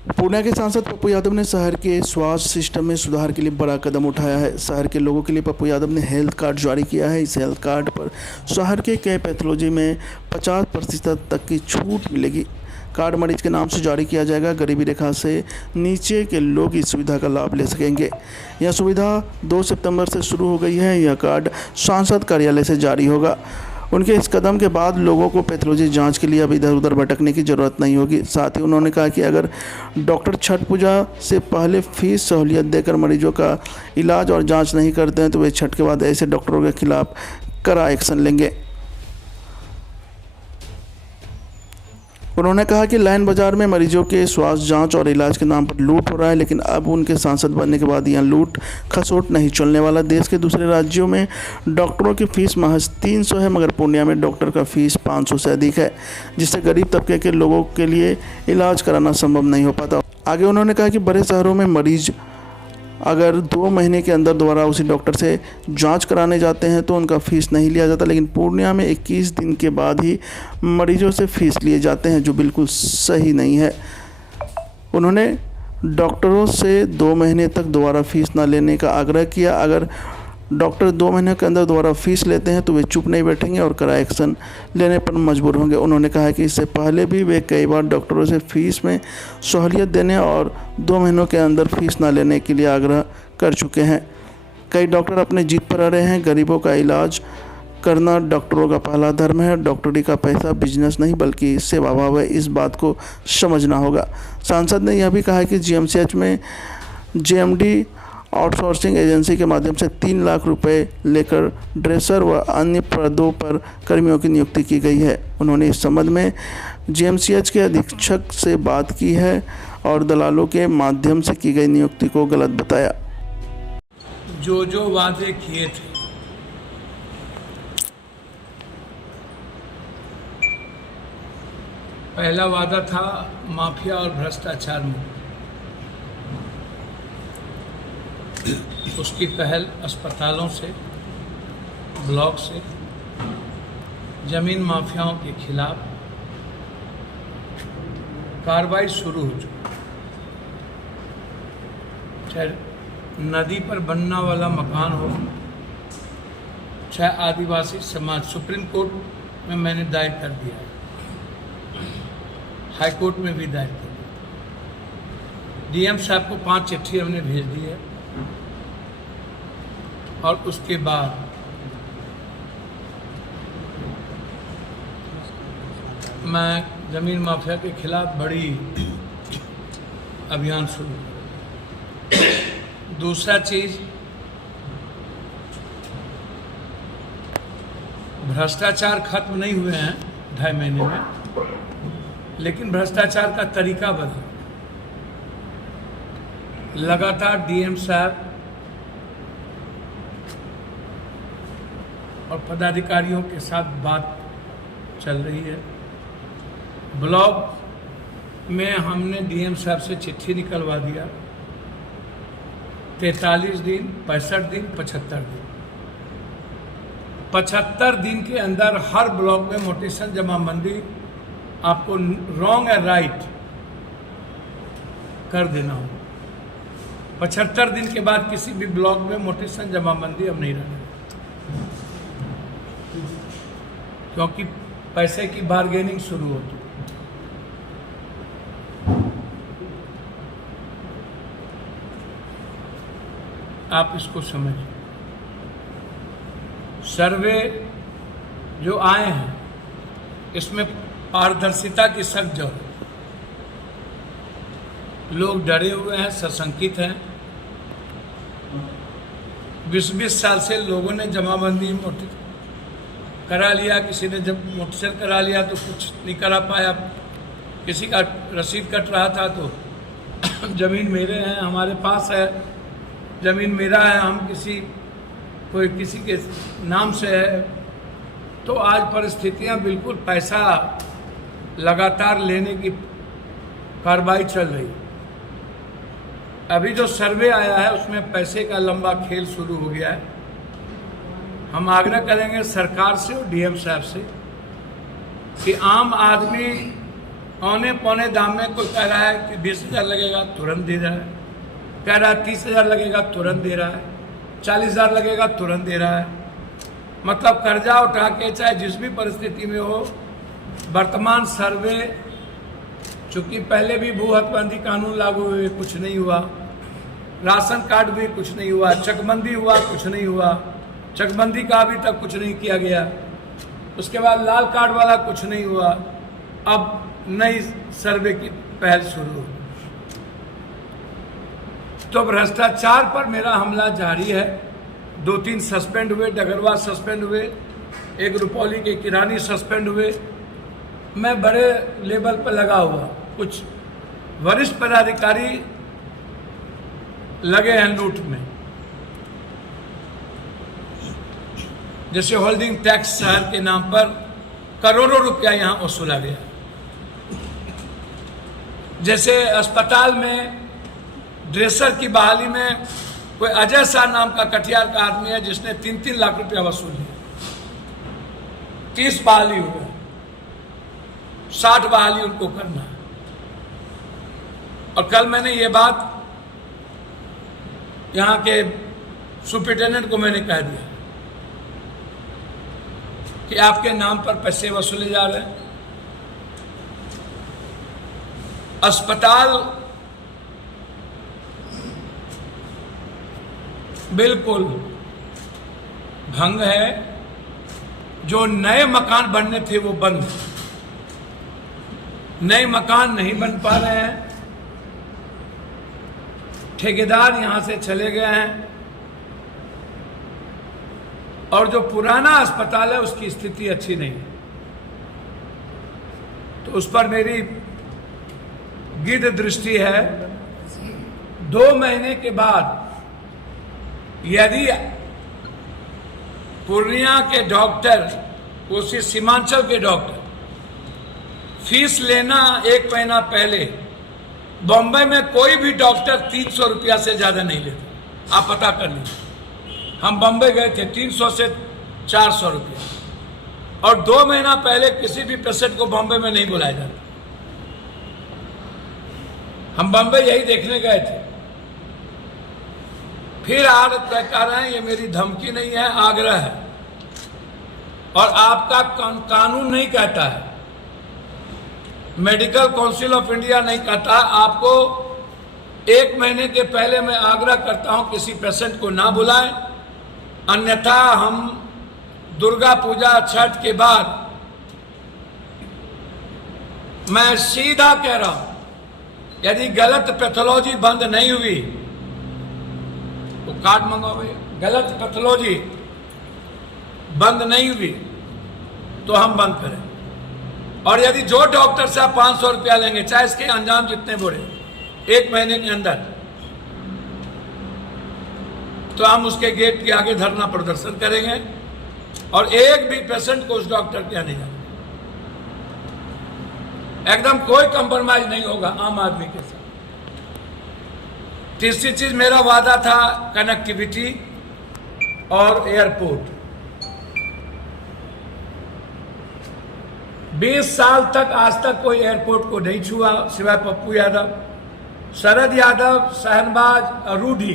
पूर्णिया के सांसद पप्पू यादव ने शहर के स्वास्थ्य सिस्टम में सुधार के लिए बड़ा कदम उठाया है। शहर के लोगों के लिए पप्पू यादव ने हेल्थ कार्ड जारी किया है। इस हेल्थ कार्ड पर शहर के कई पैथोलॉजी में 50% तक की छूट मिलेगी। कार्ड मरीज के नाम से जारी किया जाएगा। गरीबी रेखा से नीचे के लोग इस सुविधा का लाभ ले सकेंगे। यह सुविधा 2 सितंबर से शुरू हो गई है। यह कार्ड सांसद कार्यालय से जारी होगा। उनके इस कदम के बाद लोगों को पैथोलॉजी जांच के लिए अब इधर उधर भटकने की ज़रूरत नहीं होगी। साथ ही उन्होंने कहा कि अगर डॉक्टर छठ पूजा से पहले फीस सहूलियत देकर मरीजों का इलाज और जांच नहीं करते हैं तो वे छठ के बाद ऐसे डॉक्टरों के खिलाफ कड़ा एक्शन लेंगे। उन्होंने कहा कि लाइन बाजार में मरीजों के स्वास्थ्य जांच और इलाज के नाम पर लूट हो रहा है, लेकिन अब उनके सांसद बनने के बाद यह लूट खसोट नहीं चलने वाला। देश के दूसरे राज्यों में डॉक्टरों की फीस महज 300 है, मगर पूर्णिया में डॉक्टर का फीस 500 से अधिक है, जिससे गरीब तबके के लोगों के लिए इलाज कराना संभव नहीं हो पाता। आगे उन्होंने कहा कि बड़े शहरों में मरीज अगर 2 महीने के अंदर दोबारा उसी डॉक्टर से जांच कराने जाते हैं तो उनका फ़ीस नहीं लिया जाता, लेकिन पूर्णिया में 21 दिन के बाद ही मरीजों से फ़ीस लिए जाते हैं, जो बिल्कुल सही नहीं है। उन्होंने डॉक्टरों से 2 महीने तक दोबारा फ़ीस ना लेने का आग्रह किया। अगर डॉक्टर 2 महीने के अंदर दोबारा फ़ीस लेते हैं तो वे चुप नहीं बैठेंगे और कड़ा एक्शन लेने पर मजबूर होंगे। उन्होंने कहा कि इससे पहले भी वे कई बार डॉक्टरों से फ़ीस में सहूलियत देने और 2 महीनों के अंदर फ़ीस ना लेने के लिए आग्रह कर चुके हैं। कई डॉक्टर अपने जीत पर आ रहे हैं। गरीबों का इलाज करना डॉक्टरों का पहला धर्म है। डॉक्टरी का पैसा बिजनेस नहीं बल्कि सेवा भाव है, इस बात को समझना होगा। सांसद ने यह भी कहा कि जीएमसीएच में जेएमडी आउटसोर्सिंग एजेंसी के माध्यम से 3 लाख रुपए लेकर ड्रेसर व अन्य पदों पर कर्मियों की नियुक्ति की गई है। उन्होंने इस संबंध में जीएमसीएच के अधीक्षक से बात की है और दलालों के माध्यम से की गई नियुक्ति को गलत बताया। जो वादे किए थे, पहला वादा था माफिया और भ्रष्टाचार मुक्त। उसकी पहल अस्पतालों से, ब्लॉक से जमीन माफियाओं के खिलाफ कार्रवाई शुरू हो चुकी। चाहे नदी पर बनने वाला मकान हो, चाहे आदिवासी समाज, सुप्रीम कोर्ट में मैंने दायर कर दिया है, हाई कोर्ट में भी दायर कर दिया। डीएम साहब को 5 चिट्ठी हमने भेज दी है और उसके बाद मैं ज़मीन माफिया के खिलाफ बड़ी अभियान शुरू। दूसरा चीज़, भ्रष्टाचार खत्म नहीं हुए हैं 2.5 महीने में, लेकिन भ्रष्टाचार का तरीका बदला। लगातार डीएम साहब और पदाधिकारियों के साथ बात चल रही है। ब्लॉक में हमने डीएम साहब से चिट्ठी निकलवा दिया। 43 दिन, 65 दिन, 75 दिन। 75 दिन के अंदर हर ब्लॉक में मोटेशन जमाबंदी आपको रॉन्ग एंड राइट कर देना हो। 75 दिन के बाद किसी भी ब्लॉक में मोटेशन जमाबंदी अब नहीं रहना, क्योंकि पैसे की बार्गेनिंग शुरू होती। आप इसको समझिए। सर्वे जो आए हैं इसमें पारदर्शिता की सख्त जरूरत। लोग डरे हुए हैं, सशंकित हैं। 20-20 साल से लोगों ने जमाबंदी करा लिया, किसी ने जब मोटरसाइकिल करा लिया तो कुछ नहीं करा पाया, किसी का रसीद कट रहा था तो ज़मीन मेरे हैं, हमारे पास है, ज़मीन मेरा है, हम कोई किसी के नाम से है। तो आज परिस्थितियां बिल्कुल पैसा लगातार लेने की कार्रवाई चल रही। अभी जो सर्वे आया है उसमें पैसे का लंबा खेल शुरू हो गया है। हम आग्रह करेंगे सरकार से और डीएम साहब से कि आम आदमी औने पौने दाम में कोई कह रहा है कि 20,000 लगेगा, तुरंत दे रहा है, कह रहा है 30,000 लगेगा, तुरंत दे रहा है, 40,000 लगेगा, तुरंत दे रहा है। मतलब कर्जा उठा के चाहे जिस भी परिस्थिति में हो, वर्तमान सर्वे, चूंकि पहले भी भू हकबंदी कानून लागू हुए, कुछ नहीं हुआ, राशन कार्ड भी कुछ नहीं हुआ, चकबंदी हुआ, कुछ नहीं हुआ, चकबंदी का अभी तक कुछ नहीं किया गया, उसके बाद लाल कार्ड वाला कुछ नहीं हुआ, अब नई सर्वे की पहल शुरू हुई। तो भ्रष्टाचार पर मेरा हमला जारी है। 2-3 सस्पेंड हुए, डगरवा सस्पेंड हुए, एक रुपौली के किरानी सस्पेंड हुए। मैं बड़े लेवल पर लगा हुआ, कुछ वरिष्ठ पदाधिकारी लगे हैं लूट में, जैसे होल्डिंग टैक्स शहर के नाम पर करोड़ों रुपया यहाँ वसूला गया, जैसे अस्पताल में ड्रेसर की बहाली में कोई अजय शाह नाम का कटिहार का आदमी है जिसने 3-3 लाख रुपया वसूल लिया, 30 बहाली हुए, 60 बहाली उनको करना है। और कल मैंने ये बात यहाँ के सुपरिटेंडेंट को मैंने कह दिया कि आपके नाम पर पैसे वसूले जा रहे हैं। अस्पताल बिल्कुल भंग है, जो नए मकान बनने थे वो बंद, नए मकान नहीं बन पा रहे हैं, ठेकेदार यहां से चले गए हैं, और जो पुराना अस्पताल है उसकी स्थिति अच्छी नहीं है। तो उस पर मेरी गिद्ध दृष्टि है। 2 महीने के बाद यदि पूर्णिया के डॉक्टर, कोसी सीमांचल के डॉक्टर फीस लेना 1 महीना पहले, बॉम्बे में कोई भी डॉक्टर 300 रुपया से ज्यादा नहीं लेता, आप पता कर लीजिए। हम बॉम्बे गए थे 300 से 400 रुपया, और 2 महीना पहले किसी भी पेशेंट को बॉम्बे में नहीं बुलाया जाता। हम बॉम्बे यही देखने गए थे। फिर आज कह रहे हैं ये मेरी धमकी नहीं है, आग्रह है, और आपका कानून नहीं कहता है, मेडिकल काउंसिल ऑफ इंडिया नहीं कहता। आपको 1 महीने के पहले मैं आग्रह करता हूं किसी पेशेंट को ना बुलाएं, अन्यथा हम दुर्गा पूजा छठ के बाद, मैं सीधा कह रहा हूं, यदि गलत पैथोलॉजी बंद नहीं हुई तो कार्ड मंगाओ। गलत पैथोलॉजी बंद नहीं हुई तो हम बंद करें, और यदि जो डॉक्टर साहब 500 रुपया लेंगे, चाहे इसके अंजाम जितने बुरे, 1 महीने के अंदर, तो हम उसके गेट के आगे धरना प्रदर्शन करेंगे, और एक भी पेशेंट को उस डॉक्टर के नहीं जाना। एकदम कोई कंप्रोमाइज नहीं होगा आम आदमी के साथ। तीसरी चीज मेरा वादा था कनेक्टिविटी और एयरपोर्ट। 20 साल तक आज तक कोई एयरपोर्ट को नहीं छुआ सिवाय पप्पू यादव, शरद यादव, शहनबाज और रूडी।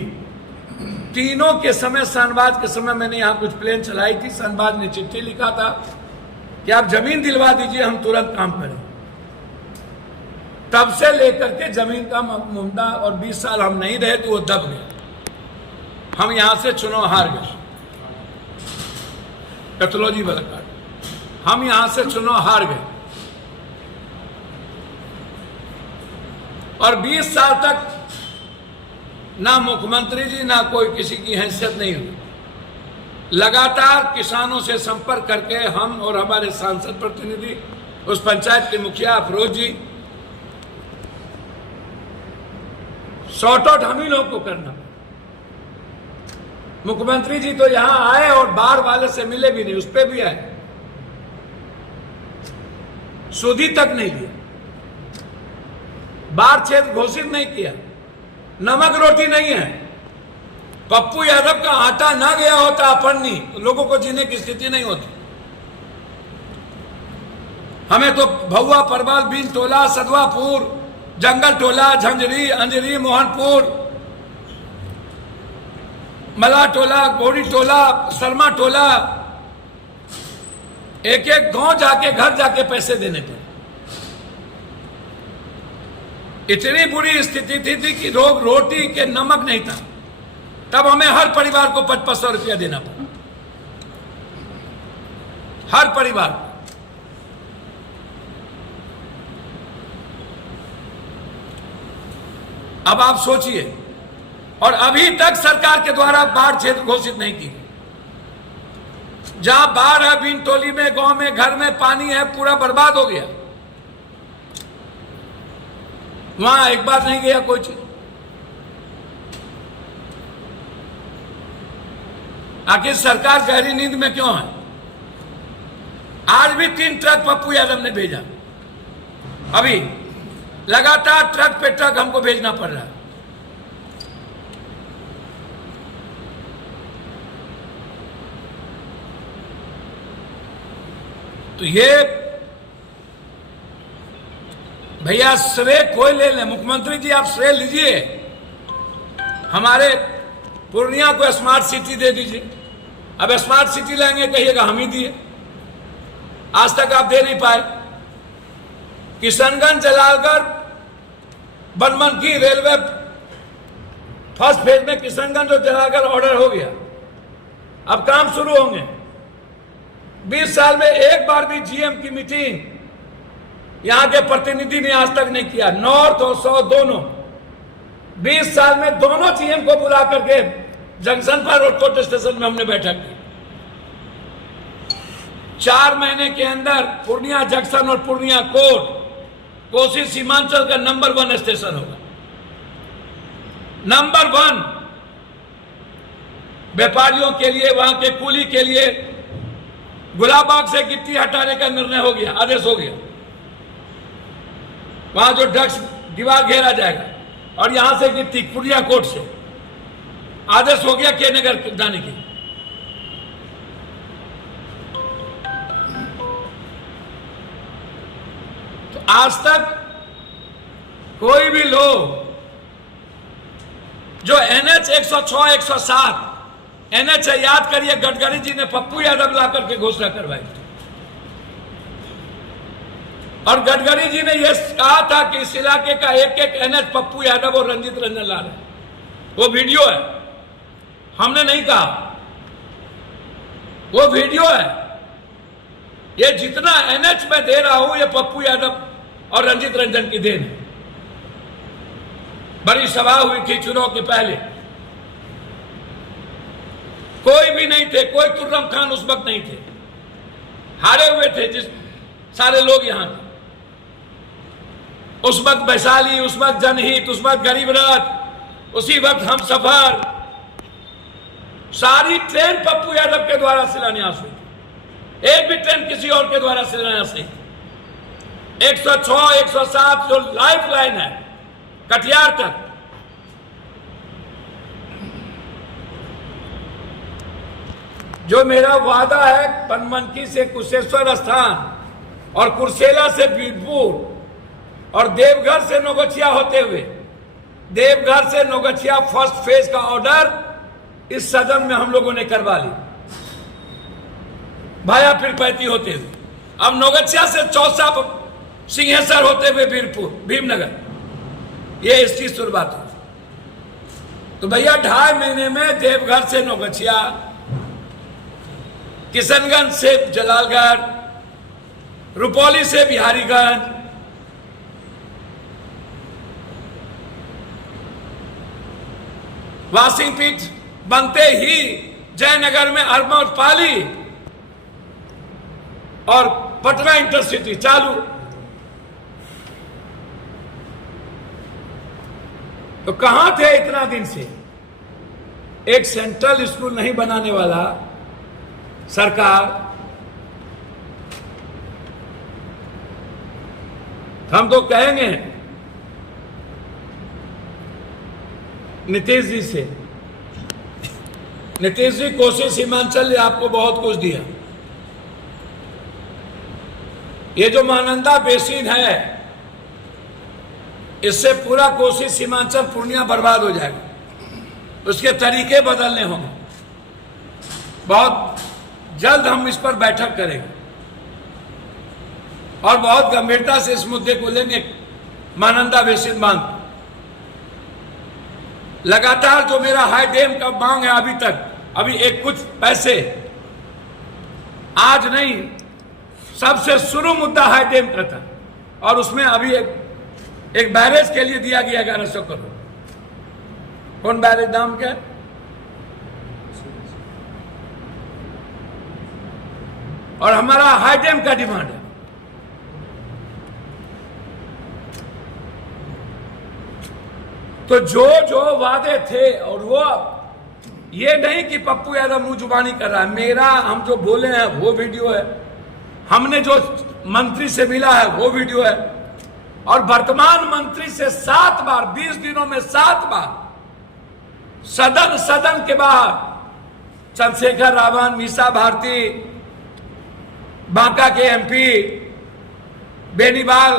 तीनों के समय, शहनबाज के समय मैंने यहां कुछ प्लेन चलाई थी, शहनबाज ने चिट्ठी लिखा था कि आप जमीन दिलवा दीजिए, हम तुरंत काम करें। तब से लेकर के जमीन का मुद्दा, और 20 साल हम नहीं रहे तो वो दब गए। हम यहां से चुनाव हार गए, पैथोलॉजी वाला कार्ड, हम यहां से चुनाव हार गए, और 20 साल तक ना मुख्यमंत्री जी ना कोई किसी की हैसियत नहीं हुई। लगातार किसानों से संपर्क करके हम और हमारे सांसद प्रतिनिधि, उस पंचायत के मुखिया अफरोज जी, शॉर्ट आउट हम ही लोग को करना। मुख्यमंत्री जी तो यहां आए और बाहर वाले से मिले भी नहीं, उस पर भी आए, सुधी तक नहीं लिया, बाढ़ क्षेत्र घोषित नहीं किया, नमक रोटी नहीं है। पप्पू यादव का आटा ना गया होता अपनी, तो लोगों को जीने की स्थिति नहीं होती। हमें तो भौआ, परवल, बीन टोला, सदवापुर, जंगल टोला, झंझरी, अंजरी, मोहनपुर, मला टोला, गोरी टोला, शर्मा टोला, एक एक गांव जाके, घर जाके पैसे देने पड़े। इतनी बुरी स्थिति थी कि रोटी के नमक नहीं था। तब हमें हर परिवार को 500 रुपया देना पड़ा, हर परिवार को। अब आप सोचिए, और अभी तक सरकार के द्वारा बाढ़ क्षेत्र घोषित नहीं की। जहां बाढ़ है, बिन टोली में, गांव में, घर में पानी है, पूरा बर्बाद हो गया। वहां एक बार नहीं गया कोई चीज। आखिर सरकार गहरी नींद में क्यों है? आज भी 3 ट्रक पप्पू यादव ने भेजा। अभी लगातार ट्रक पे ट्रक हमको भेजना पड़ रहा है। तो ये भैया श्रेय कोई ले ले, मुख्यमंत्री जी आप श्रेय लीजिए, हमारे पूर्णिया को स्मार्ट सिटी दे दीजिए। अब स्मार्ट सिटी लेंगे, कहिएगा हम ही दिए। आज तक आप दे नहीं पाए। Kishanganj, Jalalgarh, Banmankhi railway first phase में किशनगंज और जलालगढ़ ऑर्डर हो गया। अब काम शुरू होंगे। 20 साल में एक बार भी जीएम की मीटिंग यहां के प्रतिनिधि ने आज तक नहीं किया। नॉर्थ और साउथ दोनों, 20 साल में दोनों जीएम को बुला करके जंक्शन पर और कोर्ट स्टेशन में हमने बैठक की। 4 महीने के अंदर पूर्णिया जंक्शन और पूर्णिया कोर्ट कोसी सीमांचल का नंबर 1 स्टेशन होगा। नंबर 1 व्यापारियों के लिए, वहां के कुली के लिए। गुलाबबाग से गिट्टी हटाने का निर्णय हो गया, आदेश हो गया। वहां जो ड्रग्स दीवार घेरा जाएगा, और यहां से गिट्टी पूर्णिया कोर्ट से आदेश हो गया के नगर जाने की। तो आज तक कोई भी लोग जो NH 106, 107 NH याद करिए, गडकरी जी ने पप्पू यादव ला करके घोषणा करवाई थी। और गडकरी जी ने यह कहा था कि इस इलाके का एक एक NH पप्पू यादव और रंजीत रंजन ला रहे। वो वीडियो है, हमने नहीं कहा, वो वीडियो है। ये जितना NH में दे रहा हूं, ये पप्पू यादव और रंजीत रंजन की देन है। बड़ी सभा हुई थी चुनाव के पहले, कोई भी नहीं थे, कोई खुर्रम खान उस वक्त नहीं थे, हारे हुए थे जिस सारे लोग यहां थे। उस वक्त वैशाली, उस वक्त जनहित, उस वक्त गरीब रथ, उसी वक्त हम सफर, सारी ट्रेन पप्पू यादव के द्वारा शिलान्यास हुई। एक भी ट्रेन किसी और के द्वारा शिलान्यास नहीं। 106, 107 जो लाइफ लाइन है कटिहार तक, जो मेरा वादा है बनमनखी से कुशेश्वर स्थान और कुर्सेला से बीरपुर और देवघर से नौगछिया होते हुए, देवघर से नौगछिया फर्स्ट फेज का ऑर्डर इस सदन में हम लोगों ने करवा ली, भाया फिर पैती होते हुए। अब नौगछिया से चौसा सिंहेश्वर होते हुए बीरपुर, भीमनगर, ये इसकी शुरुआत हुई। तो भैया 2.5 महीने में देवघर से नौगछिया, किशनगंज से जलालगढ़, रुपौली से बिहारीगंज, वासिंगपीठ बनते ही जयनगर में अरमौद पाली और पटना इंटरसिटी चालू। तो कहां थे इतना दिन से? एक सेंट्रल स्कूल नहीं बनाने वाला सरकार, हम तो कहेंगे नीतीश जी से, नीतीश जी कोसी सीमांचल ने आपको बहुत कुछ दिया, ये जो महानंदा बेसिन है, इससे पूरा कोसी सीमांचल पूर्णिया बर्बाद हो जाएगा। उसके तरीके बदलने होंगे। बहुत जल्द हम इस पर बैठक करेंगे और बहुत गंभीरता से इस मुद्दे को लेंगे। महानंदा बेसिन बांध लगातार जो मेरा हाई डैम का मांग है, अभी तक एक कुछ पैसे आज नहीं, सबसे शुरू मुद्दा हाई डैम का था और उसमें अभी एक बैरेज के लिए दिया गया 1100 करोड़। कौन बैरेज नाम क्या? और हमारा हाई डैम का डिमांड है। तो जो वादे थे, और वो ये नहीं कि पप्पू यादव मुंह जुबानी कर रहा है, हम जो बोले हैं वो वीडियो है, हमने जो मंत्री से मिला है वो वीडियो है, और वर्तमान मंत्री से 7 बार 20 दिनों में 7 बार सदन के बाहर चंद्रशेखर रावण, मीसा भारती, बांका के एमपी बेनीवाल,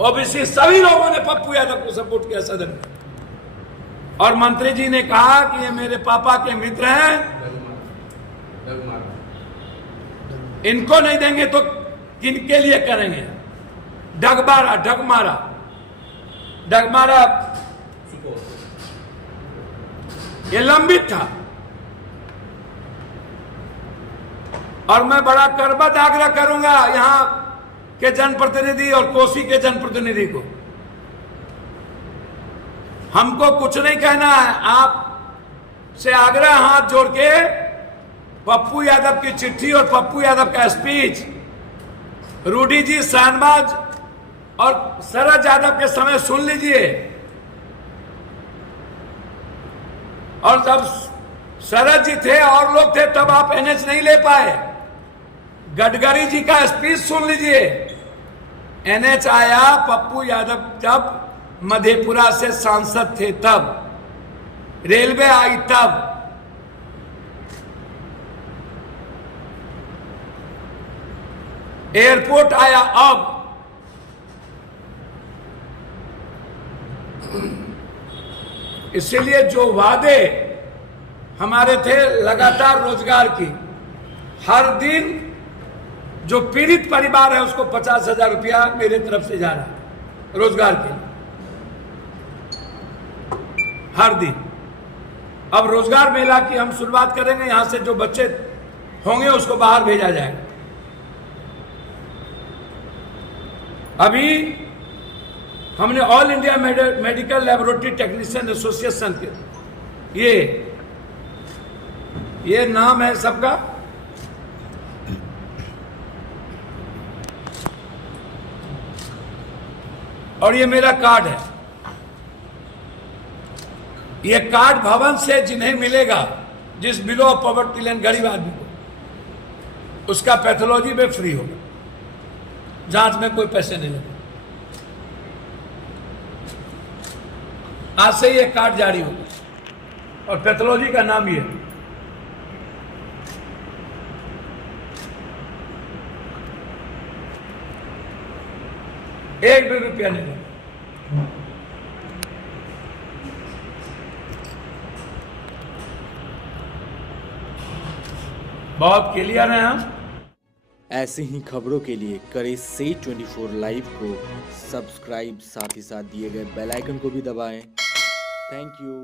ओबीसी, सभी लोगों ने पप्पू यादव को सपोर्ट किया सदन में। और मंत्री जी ने कहा कि ये मेरे पापा के मित्र हैं, इनको नहीं देंगे तो किनके लिए करेंगे? डगमारा ये लंबित था। और मैं बड़ा करबद्ध आग्रह करूंगा यहां के जनप्रतिनिधि और कोसी के जनप्रतिनिधि को, हमको कुछ नहीं कहना है, आप से आग्रह हाथ जोड़ के पप्पू यादव की चिट्ठी और पप्पू यादव का स्पीच रूडी जी, शाहनवाज और शरद यादव के समय सुन लीजिए। और जब शरद जी थे और लोग थे तब आप एनएच नहीं ले पाए। गडकरी जी का स्पीच सुन लीजिए। एनएच आया पप्पू यादव जब मधेपुरा से सांसद थे तब, रेलवे आई तब, एयरपोर्ट आया अब। इसीलिए जो वादे हमारे थे लगातार रोजगार की, हर दिन जो पीड़ित परिवार है उसको 50,000 रुपया मेरे तरफ से जा रहा है रोजगार के लिए हर दिन। अब रोजगार मेला की हम शुरुआत करेंगे, यहां से जो बच्चे होंगे उसको बाहर भेजा जाएगा। अभी हमने all India medical laboratory technician association के ये नाम है सबका, और ये मेरा कार्ड है। ये कार्ड भवन से जिन्हें मिलेगा, जिस बिलो ऑफ पॉवर्टी लाइन गरीब आदमी को, उसका पैथोलॉजी में फ्री होगा, जांच में कोई पैसे नहीं लगे। आज से ये कार्ड जारी होगा और पैथोलॉजी का नाम ये है। एक भी रुपया नहीं लगा। बहुत क्लियर है हम। ऐसे ही खबरों के लिए करें से 24 लाइव को सब्सक्राइब, साथ ही साथ दिए गए बेल आइकन को भी दबाएं। Thank you.